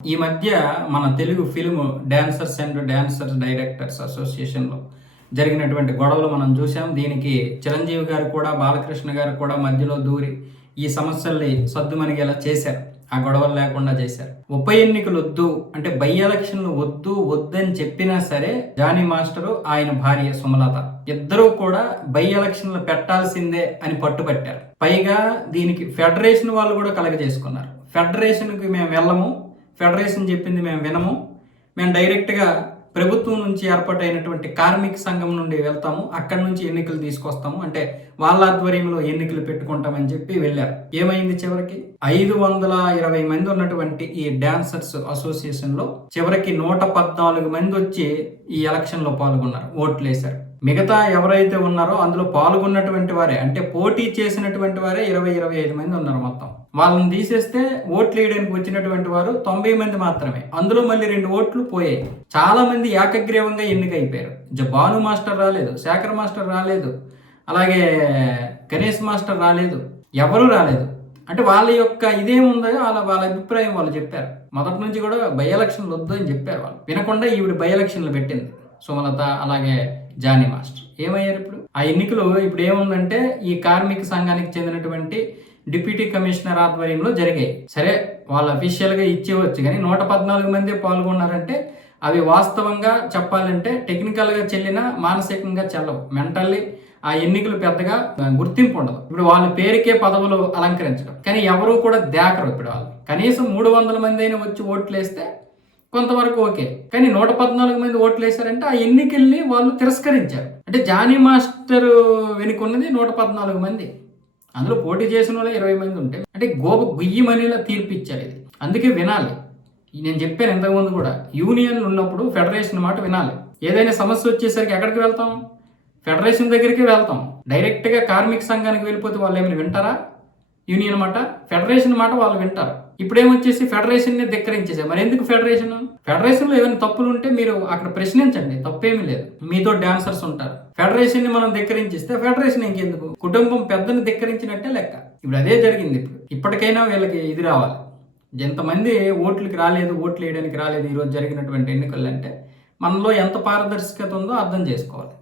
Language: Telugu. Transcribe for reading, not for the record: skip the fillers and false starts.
ఈ మధ్య మన Telugu film dancers and dancers directors అసోసియేషన్లో జరిగినటువంటి గొడవలు మనం చూసాం. దీనికి చిరంజీవి గారు కూడా బాలకృష్ణ గారు కూడా మధ్యలో దూరి ఈ సమస్యల్ని సద్దుమణిగేలా చేశారు. ఆ గొడవలు లేకుండా చేశారు. ఉప ఎన్నికలు వద్దు అంటే బై ఎలక్షన్లు వద్దని చెప్పినా సరే జానీ మాస్టరు ఆయన భార్య సుమలత ఇద్దరూ కూడా బై ఎలక్షన్లు పెట్టాల్సిందే అని పట్టుబట్టారు. పైగా దీనికి ఫెడరేషన్ వాళ్ళు కూడా కలగజేసుకున్నారు. ఫెడరేషన్కి మేము వెళ్ళము, ఫెడరేషన్ చెప్పింది మేము వినము, మేము డైరెక్ట్గా ప్రభుత్వం నుంచి ఏర్పాటైనటువంటి కార్మిక సంఘం నుండి వెళ్తాము, అక్కడి నుంచి ఎన్నికలు తీసుకొస్తాము, అంటే వాళ్ళ ఆధ్వర్యంలో ఎన్నికలు పెట్టుకుంటామని చెప్పి వెళ్ళారు. ఏమైంది చివరికి 520 మంది ఉన్నటువంటి ఈ డాన్సర్స్ అసోసియేషన్ లో చివరికి 114 మంది వచ్చి ఈ ఎలక్షన్ లో పాల్గొన్నారు, ఓట్లు వేశారు. మిగతా ఎవరైతే ఉన్నారో అందులో పాల్గొన్నటువంటి వారే అంటే పోటీ చేసినటువంటి వారే 25 మంది ఉన్నారు మొత్తం. వాళ్ళని తీసేస్తే ఓట్లు వేయడానికి వచ్చినటువంటి వారు 90 మంది మాత్రమే. అందులో మళ్ళీ 2 ఓట్లు పోయాయి. చాలా మంది ఏకగ్రీవంగా ఎన్నికైపోయారు. భాను మాస్టర్ రాలేదు, శేఖర్ మాస్టర్ రాలేదు, అలాగే గణేష్ మాస్టర్ రాలేదు, ఎవరూ రాలేదు. అంటే వాళ్ళ యొక్క ఇదేముందో వాళ్ళ అభిప్రాయం వాళ్ళు చెప్పారు. మొదటి నుంచి కూడా బై ఎలక్షన్లు వద్దు అని చెప్పారు. వాళ్ళు వినకుండా ఈవిడ బై ఎలక్షన్లు పెట్టింది సుమలత, అలాగే జానీ మాస్టర్. ఏమయ్యారు ఇప్పుడు ఆ ఎన్నికలు? ఇప్పుడు ఏముందంటే ఈ కార్మిక సంఘానికి చెందినటువంటి డిప్యూటీ కమిషనర్ ఆధ్వర్యంలో జరిగాయి. సరే వాళ్ళు అఫీషియల్గా ఇచ్చేవచ్చు, కానీ 114 మంది పాల్గొన్నారంటే అవి వాస్తవంగా చెప్పాలంటే టెక్నికల్గా చెల్లినా మానసికంగా చెల్లవు. మెంటల్లీ ఆ ఎన్నికలు పెద్దగా గుర్తింపు ఉండదు. ఇప్పుడు వాళ్ళ పేరుకే పదవులు అలంకరించడం, కానీ ఎవరు కూడా దేకరు. ఇప్పుడు వాళ్ళు కనీసం 300 మంది అయినా వచ్చి ఓట్లు వేస్తే కొంతవరకు ఓకే, కానీ 114 మంది ఓట్లు వేశారంటే ఆ ఎన్నికల్ని వాళ్ళు తిరస్కరించారు. అంటే జానీ మాస్టర్ వెనుకున్నది 114 మంది, అందులో పోటీ చేసిన వాళ్ళు 20 మంది ఉంటే అంటే గుయ్యమనేలా తీర్పు ఇచ్చారు. ఇది అందుకే వినాలి. నేను చెప్పాను ఇంతకుముందు కూడా, యూనియన్లు ఉన్నప్పుడు ఫెడరేషన్ మాట వినాలి. ఏదైనా సమస్య వచ్చేసరికి ఎక్కడికి వెళ్తాం? ఫెడరేషన్ దగ్గరికి వెళ్తాం. డైరెక్ట్గా కార్మిక సంఘానికి వెళ్ళిపోతే వాళ్ళు ఏమైనా వింటారా? యూనియన్ మాట, ఫెడరేషన్ మాట వాళ్ళు వింటారు. ఇప్పుడేమొచ్చేసి ఫెడరేషన్ని ధిక్కరించేసారు. మరి ఎందుకు ఫెడరేషన్లో ఏమైనా తప్పులు ఉంటే మీరు అక్కడ ప్రశ్నించండి, తప్పేమీ లేదు. మీతో డాన్సర్స్ ఉంటారు. ఫెడరేషన్ని మనం ధిక్కరించిస్తే ఫెడరేషన్ ఇంకెందుకు? కుటుంబం పెద్దని ధిక్కరించినట్టే లెక్క. ఇప్పుడు అదే జరిగింది. ఇప్పటికైనా వీళ్ళకి ఇది రావాలి. ఎంతమంది ఓట్లకి రాలేదు, ఓట్లు వేయడానికి రాలేదు ఈరోజు జరిగినటువంటి ఎన్నికలు అంటే మనలో ఎంత పారదర్శకత ఉందో అర్థం చేసుకోవాలి.